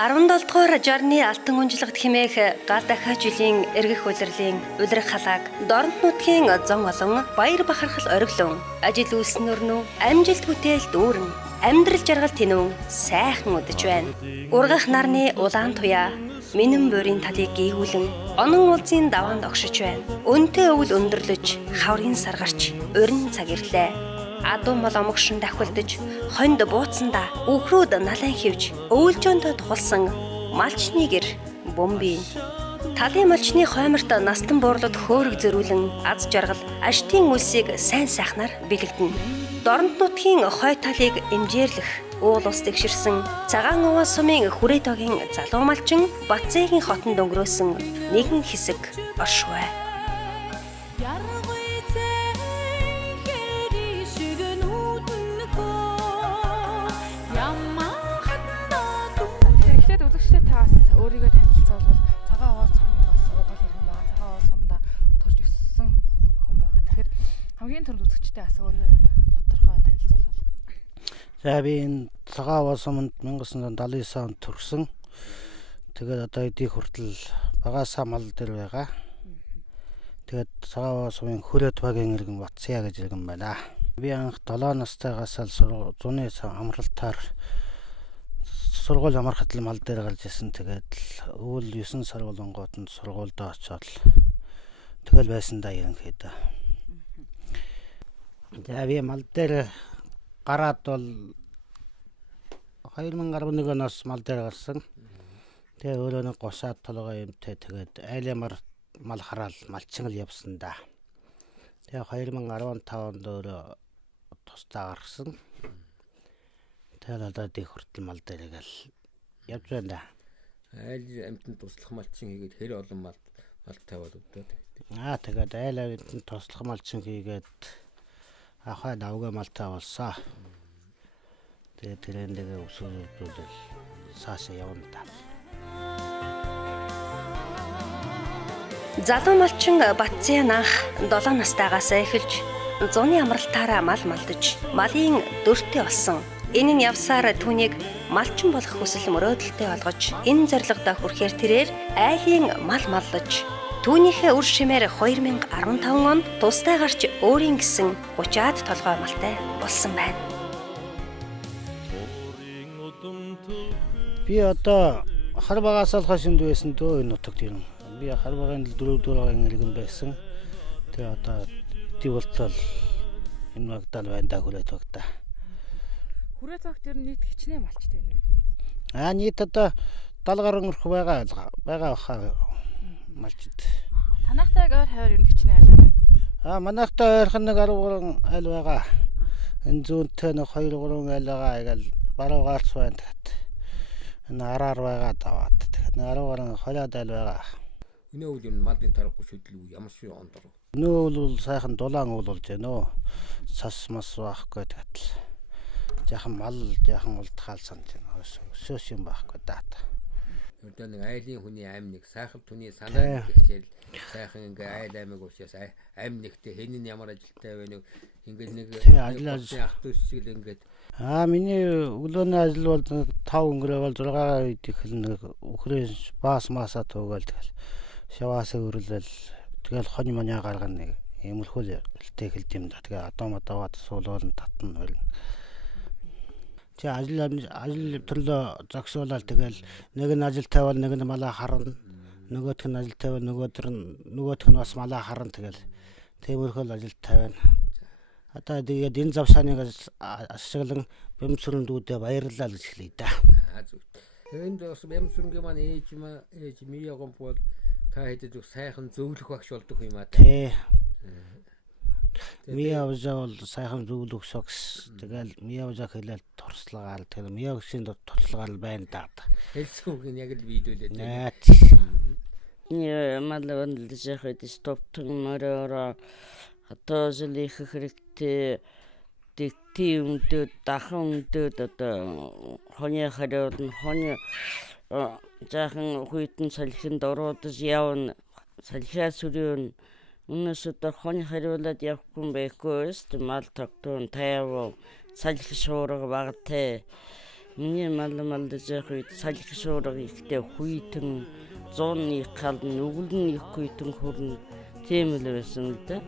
17 дугаар Жарны алтан унжлагт хэмээх гал дахиад жилийн эргэх улирлын улирах халааг дорнод нутгийн зон олон баяр бахархал ориглон ажил үйлснөрнөө амжилт бүтээл дүүрэн амьдрал жаргал тэнүүн сайхан удаж байна. Ургах нарны улаан туяа минэн буурийн талыг гийгүүлэн онон улзын даваанд огшиж байна. Өнтэй өвөл өндөрлөж хаврын сар гарч урин цаг ирлээ. Адуу мал омогшин давхилдаж хонд бууцсандаа үхрүүд налан хивж өвөлжөндө тухалсан малчны гэр бомбийн талын малчны хойморт настан буурлууд хөөрөг зөрүүлэн аз жаргал аштын үлсийг сайн сайхнаар бэлэгдэнэ. Дорнод нутгийн хой талыг эмжээрлэх уул ус тэгширсэн цагаан уваа сумын хүрээдогийн залуу малчин Батцээгийн хотонд өнгөрөөсөн нэгэн хэсэг оршвэ. Өөрийгөө танилцуулбал цагаан овоо сумын бас уугуул иргэн байгаа. Цагаан овоо сумда төрж өссөн хүн байгаа. Тэгэхээр хамгийн түрүүнд үзэгчтэй бас өөрийгөө тодорхой танилцуулбал. За би энэ цагаан овоо суманд 1979 онд төрсөн. Тэгээд одоо эдийн хүртэл багасаа мал дээр байгаа. Тэгээд цагаан овоо сумын хүрээд багийн иргэн Батцаа гэж иргэн байна. Би анх 7 настайгаас л зуны амралтаар сургууль амархад л мал дээр гарч ирсэн. Тэгээд өвөл 9 сар болонгоотонд сургуульд очоод тэгэл байсан да ерөнхийдөө. За би мал дээр гараад бол 2011 оноос мал дээр гарсан. Тэгээ өөрөө нэг гусаад толгой юмтай тэгээд айл ямар мал хараал малчин л явсан да. Тэгээ 2015 онд өөрөө тусдаа гарсан. Тэгээд одоо дэх хүртэл мал дээр гал явж байна да. Айл амтнд туслах малчин хийгээд хэр олон мал тавиад өгдөөд. Тэгээд айл амтнд туслах малчин хийгээд ахаа давга мал тавуулсаа. Тэгээд тэрэндээ өсөөлөл цаашаа явна да. Залуу малчин Батцаанах 7 настайгаас эхэлж зуны амралтаараа мал малдаж малын дөртөй болсон. Энэ нь явсаар түүнийг малчин болох хүсэл мөрөөдөлтэй болгож энэ зорилгодоо хүрэхээр тэрээр айлын мал маллаж түүнийхээ үр шимээр 2015 онд тустай гарч өөрийн гэсэн 30-аад толгой малтай болсон байна. Би одоо хар багаас л хашинд байсан дөө энэ нутагт юм. Би хар багын 4 дуурайгийн иргэн байсан. Тэгээ одоо ди болтол энэ Магдал байна да хүрээд багтаа. Хүрээ цагт ер нь нийт хичнээн малчтай байна вэ? Нийт одоо 70 гаруй өрх байгаа хаа малчид. Танахтай өөр хавар ер нь хичнээн айл байна. Манайхтай ойрхон нэг 13 айл байгаа. Энэ зүүнтэй нэг 2-3 айл байгаа. Ингээл баруун гаалц байна тэгэхэд. Энэ араар байгаа даваад. Тэгэхээр 10 гаруй холиод айл байгаа. Энэ үйл юм малын тарахгүй шийдэл ямар шиг ондор. Энэ үйл сайхан дулаан үйл болж байна. Цас мас байхгүй тэгэхэд. Яхан мал яхан ултгаал санаж байна. Өсөөс юм байхгүй даа. Одоо нэг айлын хүний аим нэг сайхан түүний санаа нэгчээл сайхан ингээ айл аймаг уушаас аим нэгтэй хэн нь ямар ажилтай байна вэ? Ингээ нэг ах トゥ шиг л ингээд миний өглөөний ажил бол 5 өнгөрөөл 6 үед их нэг өхрөө баас масаа туугаал тэгэл шаваас өрөлөл тэгэл хонь моня гаргана нэг иймэрхүүэлтэй хэлж юм да. Тэгээ одоо мадаваад суулуулан татна байна. Ажил төрлөө зогсоолал тэгэл нэг нь ажил тавиал нэг нь малаа харна. Нөгөөх нь ажил тавиал нөгөөх нь бас малаа харна тэгэл тиймэрхүү ажил тавина. Одоо тэгээд энэ завшааныг ашиглан бямцүрэндүүдээ баярлалаа гэж хэлье да. Энд бас бямцүрэнгээ маань ээж миягон бол та хэдэд сайхан зөвлөх багш болдог юм аа. Тий. Миявжаа бол сайхан зөвлөх согс. Тэгэл миявжаа хэлэл турслагаал. Тэгэл миявшийн турслагаал байна да. Хэлсэн үг нь яг л видеолээд байна. Мал өнлөжөхэд стоптон мороор хатоожлих хэрэгтэй дэгтимдүүд дахамдүүд одоо хоны хариуд нь хоны жаахан хүйтэн салхинд ороод явна. Салхиа сүрүүн Үнэсэдэр хоны хариулаад явахгүй байхгүй мал тогтоон таяв салхи шуурга багтай Миний малдаж явах үед салхи шуурга ихтэй хүйтэн 100-ны гал нүгэлэн их хүйтэн хүрнэ. Тийм л байсан л да.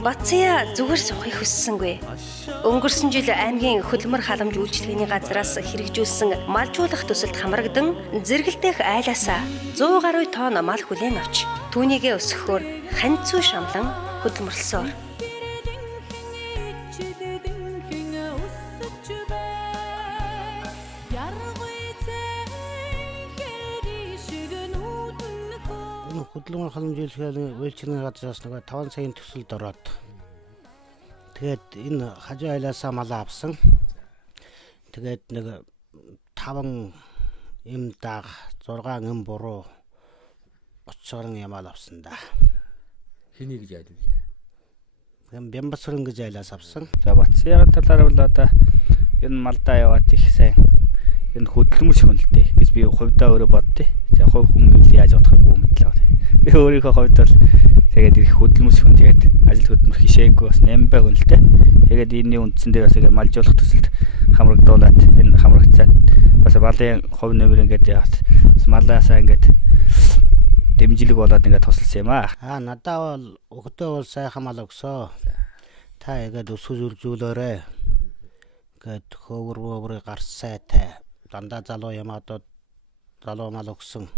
Баця зүгээр сухыг хүссэнгүй. Өнгөрсөн жил аймгийн хөдөлмөр халамж үйлчилгээний газраас хэрэгжүүлсэн малжуулах төсөлд хамрагдан зэрэгэлдэх айлаасаа 100 гаруй тонн мал хүлээн авч түүнийгээ өсгөхөөр ханцуу шамлан хөдөлмөрлсөөр. Хөдөлмөр халамж үйлчилгээний газраас нэг 5 саяын төсөлд ороод тэгээд энэ хажуу айлаасаа малаа авсан. Тэгээд нэг 5 эм дааг 6 эм буруу 30 гаруй ямаал авсан да. Хэний гэж айлвлаа? Бямбасрын гэж айлаас авсан. За Бацягийн талаар бол одоо энэ малдаа яваад их сайн энэ хөдөлмөр шүнэлтэй гэж би хувьдаа өөрөө боддیں۔ За хувь хүн яаж бодох юм бүү мэдлээ. Би өөрийнхөө хувьд бол тэгээд их хөдөлмөр шүн тэгээд ажил хөдөлмөр хишээнгүй бас 8 бай хүнэлтэй. Тэгээд энэний үндсэн дээр бас ингэ малжуулах төсөлд хамрагдуулаад энэ хамрагцаад бас малын хувь нэмэр ингээд бас малаасаа ингээд дэмжлэг болоод ингээд тусалсан юм аа. Надаа бол өгдөө бол сайхан мал өгсөө. Та ингээд өсгөжүүлжүүлээрэ. Ингээд хөөврөөрийг гарсайтай. Дандаа залуу ямаадууд залуу мал өгсөн.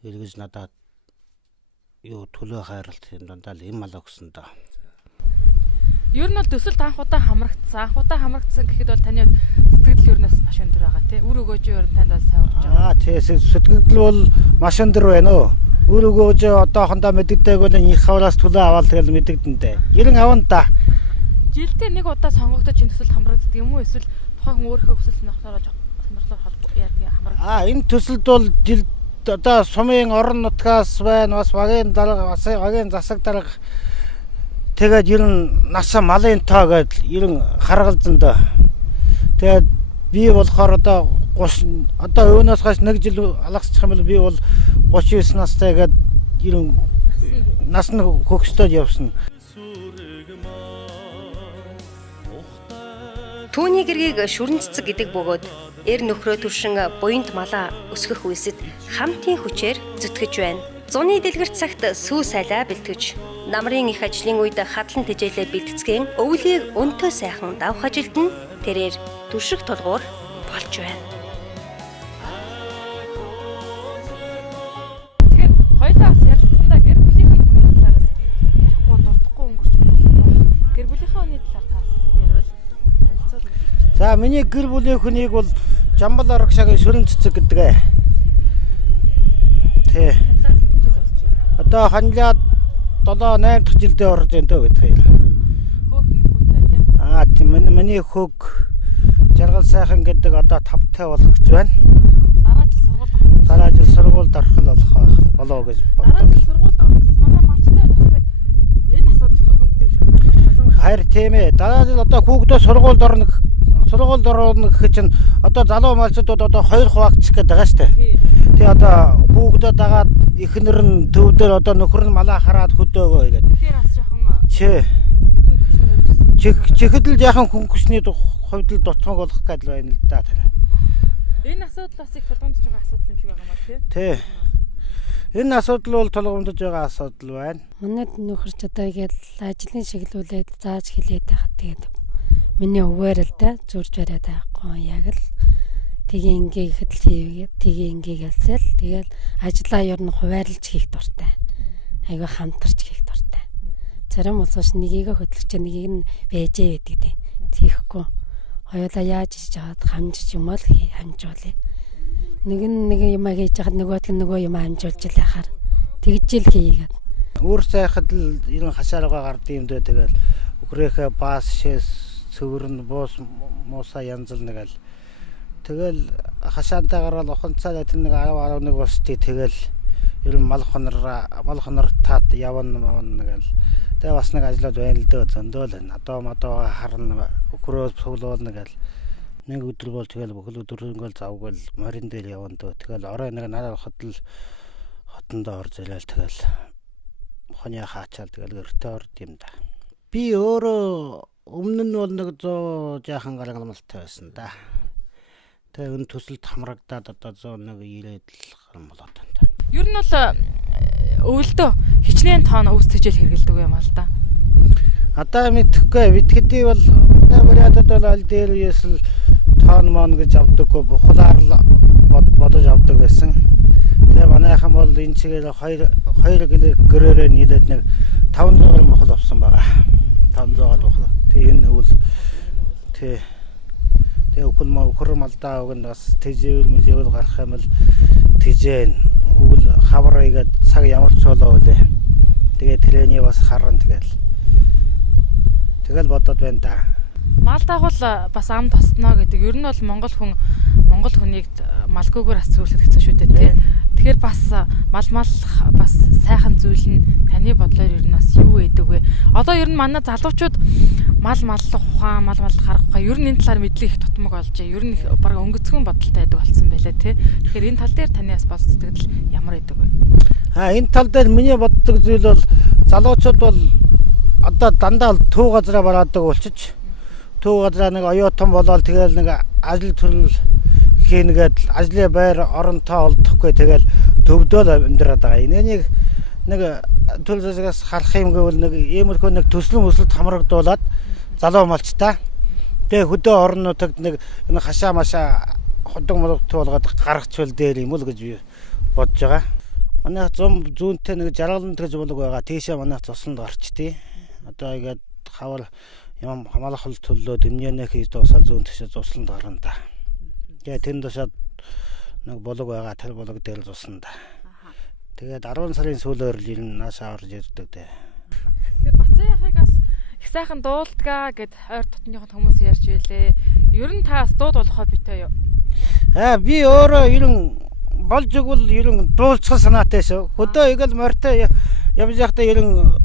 Эргэж надад юу төлөө хайралт юм дандаа л юм мал өгсөн да. Ер нь бол төсөлд анх удаа хамрагдсан. Анх удаа хамрагдсан гэхэд бол таны сэтгэл ер нь маш өндөр байгаа тий. Үр өгөөж ер нь танд бол сайн болж байгаа. Тий сэтгэл бол маш өндөр байна уу? Үр өгөөж одоохондоо мэддэгдэг бол их хавраас төлөө аваад тэгэл мэддэгдэнтэй. Ерэн авна да. Жилдээ нэг удаа сонгогдож энэ төсөлд хамрагддаг юм уу? Эсвэл тухайн хүн өөрийнхөө хүсэл сонирхлоор сонирхлоор холбоо яа тий хамрагдсан. Энэ төсөлд бол жилд одоо сумын орон нутгаас байна, бас багийн дарга, бас багийн засаг дарга тэгээд ер нь наса малын тоо гэдэл ер нь харгалзан доо. Тэгээд би болохоор одоо 30 одоо өвнөөс хойш 1 жил алгасчих юм бол би бол 39 настай гээд ер нь нас нь хөгсдөд явсан. Түүний гэргийг шүрэн цэцэг гэдэг бөгөөд эр нөхрөө туршин буянт малаа өсгөх үйлсэд хамтын хүчээр зүтгэж байна. Зуны дэлгэрт цагт сүү сайлаа бэлтгэж, намрын их ажлын үед хадлан тэжээлээ бэлтгэн өвлийг өнтөө сайхан давх ажилд нь тэрээр турших тулгуур болж байна. Тэгэхээр хоёулаа бас ярилцсандаа гэр бүлийнхэн хүний талаараас ярихгүй дуртахгүй өнгөрч болох. Гэр бүлийнхээ хүний талаар таас ярил танилцуул. За миний гэр бүлийн хүнийг бол Жамбал аргашаагийн шүрэн цэцэг гэдэг. Тэ. Одоо ханлаад 7-8 дахь жилдээ орж байна дөө бид хоёр. Хөөх нэггүй тий. Тийм миний хөг жаргал сайхан гэдэг одоо 5-тай болох гэж байна. Дараа жил сургуульд орох болоо гэж бодлоо. Дараа жил сургуульд орох гэсэн манай малчтай бас нэг энэ асуудал тулгамддаг шүү. Хайр тийм ээ. Дараа жил одоо хүүхдөө сургуульд орно гэх чинь одоо залуу малчдууд одоо 2 хуваагч гээд байгаа штэ. Тэгээ одоо хүүхдөө дагаад эхнэр нь төвдөр одоо нөхөр нь малаа хараад хөдөөгөө гэдэг. Тэгэхээр бас жоохон чихэд л яхан хүн хүчний хувьд л дутмаг болох гэдэг байна л да. Энэ асуудал бас их тулгамдж байгаа асуудал юм шиг байгаа маа тий. Энэ асуудал бол тулгамдж байгаа асуудал байна. Манай нөхөрч одоо игээл ажлын шиглүүлээд зааж хилээд байхад тэгээд миний өвөр л да зурж бариад байхгүй яг л тэгээ ингээ ихэд л хийгээд тэгээ ингээ гэлсэл тэгэл ажлаа ер нь хуваарлж хийх дуртай. Айгаа хамтарч хийх дуртай. Зарим улсууш нэгийг хөдлөгч нэгийг нь бэжээ гэдэг дээ. Тийхгүй. Хоёулаа яаж хийж аваад хамжиж юм бол хамжуулъя. Нэг юм хийж хаад нөгөө юм хамжуулж л яхаар тэгж л хийгээд. Өөр сайхад л ерэн хашааргаа гардыг юм дөө тэгэл өхрөөхөө баас шээс цөврн буус мууса янзл нэгэл тэгэл хашаантайгаар бол уханцаа тэр нэг 10-11 босчий тэгэл ерөн мал хонор таад явна нэгэл тэгээ бас нэг ажлууд байна л дөө зөндөөл надоо харна өхрөө цуглуул нэгэл нэг өдөр бол тэгэл бүхэл өдөр ингээл завгүй морин дээр явна дөө тэгэл орой нэг надад хотондоо орж ирээл тэгэл хоны хаачаал тэгэл гэртээ орд юм да. Би өөрөө өмнө нь бол нэг 100 жаахан гаргалмалтай байсан да. Тэгээ өн төсөлд хамрагдаад одоо 190-д гарсан болоод байна да. Ер нь бол өвөлдөө хичнээн тоон өвс тэжээл хэргэлдэг юм аа л да. Одоо мэдхгүй бид хэдий бол наврядад бол аль дээр үесэл тоон моон гэж авдаггүй бухлаар л бодож авдаг гэсэн. Тэгээ манайхан бол энэ чигээр 2 гэрээрээ нийлээд нэг 500 мохол авсан байгаа. 500-аад мохол. Тэгээ энэ өвөл тэгээ өхөр малдаа өгн бас тэжээвэл мэжээвэл гарах юм л тэжээн өвөл хаврыгээд цаг ямар ч цолоо үлээ. Тэгээ тэрэний бас харан тэгэл бодоод байна да. Мал дагуул бас ам тосноо гэдэг. Ер нь бол Монгол хүнийг малгүйгээр асуулах хэцүү шүү дээ тий. Тэгэхээр бас мал бас сайхан зүйл нь таны бодлоор ер нь бас юу гэдэг вэ? Одоо ер нь манай залуучууд мал маллах ухаан, мал харах ухаан ер нь энэ талаар мэдлэг их тутмаг болж ер нь баг өнгөцгөн бодолтой байдаг болсон байлаа тий. Тэгэхээр энэ тал дээр таны бас бодол сэтгэл ямар байдаг вэ? Энэ тал дээр миний боддог зүйл бол залуучууд бол одоо дандаа төв газараа бараадаг болчих. Төв газараа нэг оюутан болоод тэгэл нэг ажил төрөл хийнгээд ажлын байр оронтой олдохгүй тэгэл төвдөл амьдраад байгаа. Энийг нэг төлөв засгаас харах юм гэвэл нэг иймэрхүү нэг төслөн өсөлт хамрагдуулаад залуу малчтай. Тэгээ хөдөө орнуудад нэг энэ хашаа машаа ходог молгот болгоод гаргачвал дээр юм уу гэж би бодож байгаа. Манай зүүнтэй нэг жаргалан гэж болог байгаа. Тийшээ манай цусланд гарчдээ. Одоо ингээд хавар юм хамаалах төлөө дэмнэнэ хийж дуусаад зүүн тийшээ цусланд гарна да. Тэгээ тэнд дашаад нэг болог байгаа. Тэр болог дээр цуслан да. Тэгээд 10 сарын сүүлээр л энэ наашаа орж ирдэг дээ. Тэр Бацаахыг бас их сайхан дуулдгаа гэд ойр дотныхоо хүмүүс ярьж байлээ. Ер нь та бас дууд болохоо битэй юу? Би өөрөө ерэн болж игэл ерэн дуулцах санаатай шүү. Хөдөө игэл морьтой явж байхдаа ерэн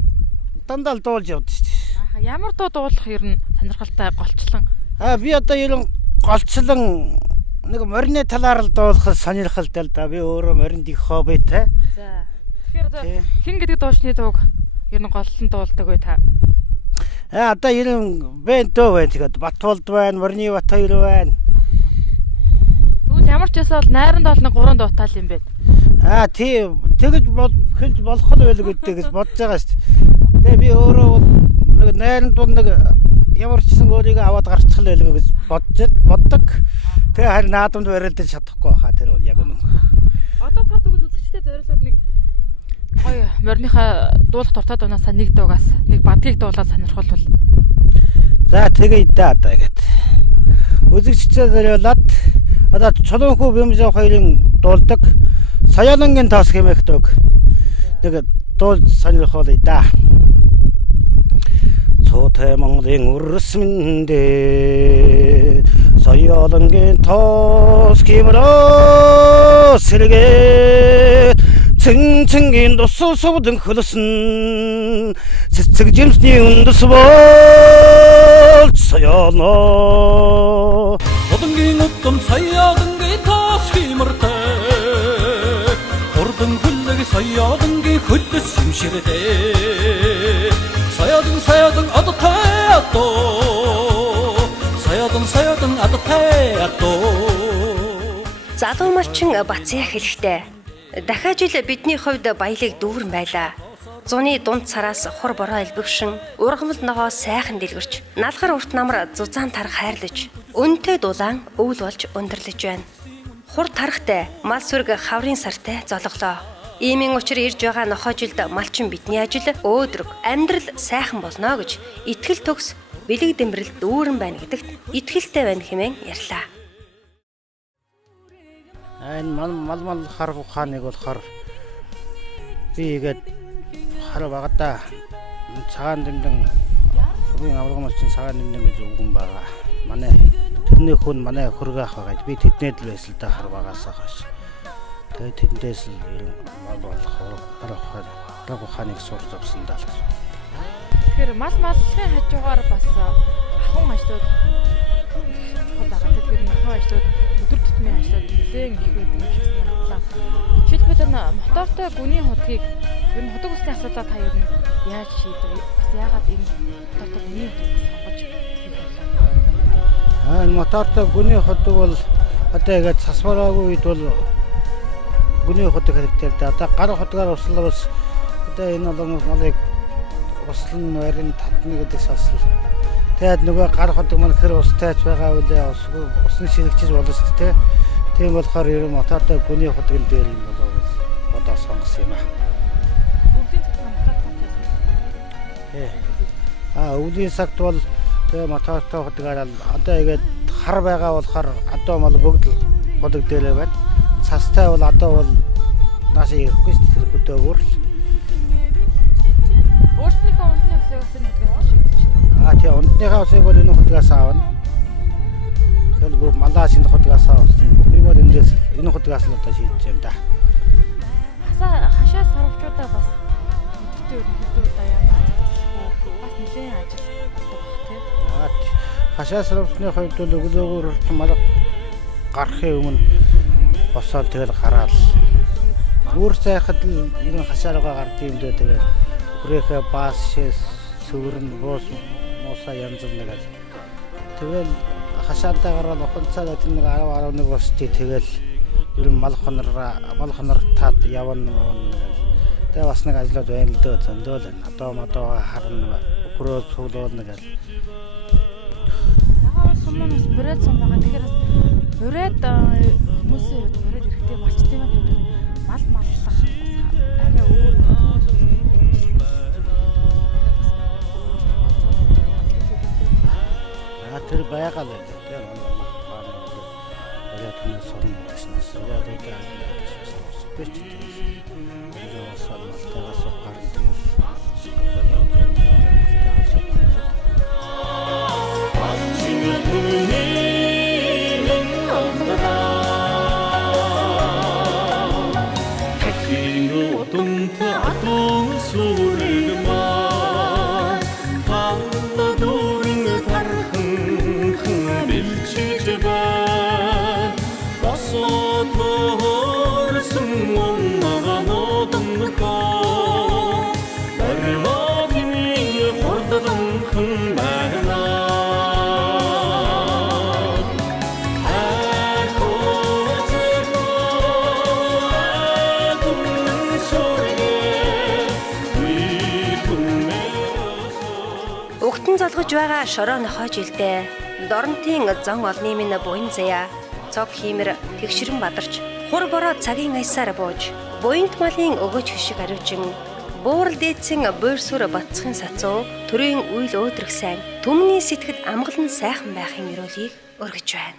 дандаа дуулж явд шүү дээ. Ямар дуу дуулах ер нь сонирхолтой голчлон? Би одоо ерэн голчлон нэг морины талаар л дуулах сонирхолтой л да. Би өөрөө моринд их хоббитэй. За. Тэгэхээр хин гэдэг дуучны дууг ер нь голлон дуулдаг вэ та? Одоо ерэн бэнтөө байна. Тэгээд Батболд байна, Морины Бат 2 байна. Тэгвэл ямар ч байсан бол найранд бол нэг 3 дуутаал юм байна. Тийм. Тэгэж хэлж болох л байл гэдэг гэж бодож байгаа шүү дээ. Тэгээ би өөрөө бол нэг найранд бол нэг ямар ч гэсэн өөрийгөө аваад гарчих л байлгүй гэж боддог. Тэгээ харин наадамд барилдаж чадахгүй байхаа тэр бол яг үнэн. Одоо та тэгвэл үзэгчдэд зориулаад нэг гоё мориныхаа дуулах дуртай дунаасаа нэг дуугаас нэг бадгийг дуулаад сонирхолвол. За тэгээ идэ одоо игээд. Үзэгчдэд зориулаад одоо Чулуунхүү Бэмжээ хоёрын дуулдаг Саяалангийн тоос хэмээх дууг нэг дуул сонирхол идэ. Цотэй Монголын өрсмөндөө Саяалангийн тоос хэмээх сэргээд цэнцэнгийн дусусуудын хөлсөн цэцэг жимсний үндэс болж саяална Одонгийн утам саяалангийн тоос хэмэртэй Хурдан хүлэг саяалангийн хөлс шимширдэ Саяалан адтай атоо Саяалан адтай атоо Залуу малчин Бацаах хэлэхдээ дахиад жил бидний хувьд баялаг дүүрэн байлаа. Зуны дунд цараас хур бороо элбэгшин, ургамал ногоо сайхан дэлгэрч, налгар урт намар зузаан тарах хайрлаж, өнтэй дулаан өвөл болж өндөрлөж байна. Хур тарахтай, мал сүрэг хаврын сартай золглоо. Иймийн учир ирж байгаа нохой жилд малчин бидний ажил өөдрөг, амьдрал сайхан болно гэж итгэл төгс бэлэг дэмбэрэл дүүрэн байна гэдэгт итгэлтэй байна хэмээн ярьлаа. Энэ мал харах ухааныг болохоор би игээд хараа багада цагаан дэмдэн хөргийн аврагын малчин цагаан дэмдэн гэж үгэн байгаа. Манай тэрний хүн манай хөргөөх байгаа. Би тэднээд л байсан л да хар багасаа хаш. Тэгээд тэднээс л мал харах ухааныг сурч авсан даа л гэсэн. Тэгэхээр мал маллахын хажуугаар бас ахын ажлууд байгаа. Тэгэхээр ахын ажлууд өдөр тутмын ажлууд нэлээд их байдаг юм шиг санагдлаа. Жишээлбэл үед энэ мотортой гүний хутгийг ер нь худаг усны асуудлаа та ер нь яаж шийдэв? Бас яагаад энэ мотортой гүний хутгийг сонгож хийх болов? Энэ мотортой гүний худаг бол одоо яг цасвараагүй үед бол гүний худаг хэрэгтэй. Одоо гар хутгаар услал бас одоо энэ бол малыг услан нарийн татна гэдэг сонсол. Тэгээд нөгөө гар худаг маань хэр устайч байгаа үлээ усны ширэгчж болно шүү дээ. Тийм болохоор ер нь мотортой гүний хутгийн дээр юм болоо гэж бодоо сонгосон юм аа. Өвлийн цагт мотортой хутаг. Өвлийн цагт бол тэгээ мотортой хутгаар одоо ингээд хар байгаа болохоор одоо мал бүгд л худаг дээрээ байна. Цастай бол одоо бол наашаа ирэхгүй шүү дээ хөдөөгөр л. Өөрснийхөө ундны усыг бас энэ хутгаас шийдэж байна. Тийм ундныхаа усыг бол энэ хутгаас аавна. Тэгэл бүх малаа шинэ хутгаас авсан. Бүх юм бол энэ хутгаас л одоо шийдэж байна да. Хашаа сарвчуудаа бас өдөртөө хөдөө даяа бас нэлээд ажил болдог баг тийм. Хашаа сарвчны хувьд бол өглөөгөр мал гарахын өмнө босоод тэгэл гараал. Өөр сайхад л энэ хашаараа гард юм дөө тэгэл бүрээхэ баас шээс цөврөн буус муусаа янз бүр нэг. Тэгэл хашаантаа гараад уханцаад тэр нэг 10-11 босчий тэгэл ер нь мал хонор таад явна. Тэгээ бас нэг ажлууд байна л дөө зөндөөл байна. Одоо мадоо харна өкрөө цуглуулна гэл. Сумнаас бүрээд сум байгаа. Тэгэхээр бүрээд хүмүүсийн хувьд бүрээд хэрэгтэй малчтын хувьд мал маллах бас арай өөр. Тэр байгаа л дээ. Тэр яг нэг сон бизнес яг нэг ажил гэж байна. Бас малтайгаас гарна. Угтан залгаж байгаа шороо нохойж илдээ. Дорнтын зон олны минь буян заяа. Цог хиймэр тэгшрэн бадарч хур бороо цагийн аясаар бууж буянт малын өгөөж хишиг аривжин буурал дээдсэн буйрсүр батцхын сацуу төрийн үйл өөдрөх сайн түмний сэтгэд амгалан сайхан байхын өрөөлийг өргөж байна.